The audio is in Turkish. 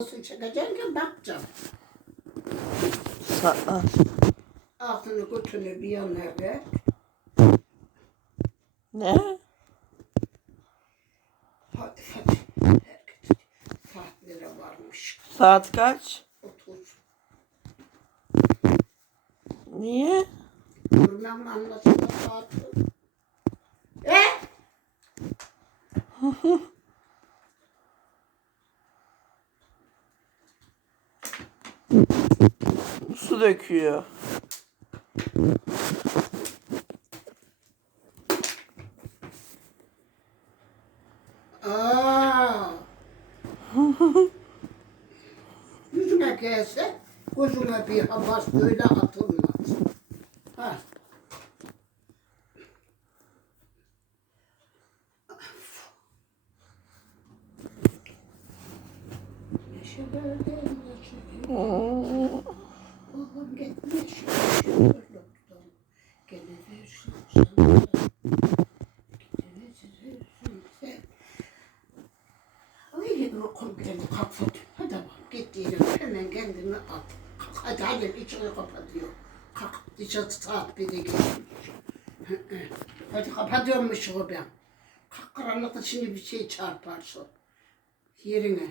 Nasıl çekeceğim ki bakacağım. Sa- Altını götünü bir yana ver. ne? Hadi hadi. Herkes saatlere varmış. Saat kaç? Otur. Niye? Bilmem anlasana saati. E? Su döküyor. Yüzüne gelse gözüne bir havas böyle atılmaz. Ha. Neşe. Oğlum gitmiş. Geliversin sana. Gidiverirsin sen. Öyle bir kompleni kapat. Hadi bak gittiğinde hemen kendini at. Kalk hadi hadi içini kapatıyor. Kalk dışarı saat bir de hı. hadi kapatıyorum ışığı ben. Kalk karanlıkta şimdi bir şey çarparsın. Yerine.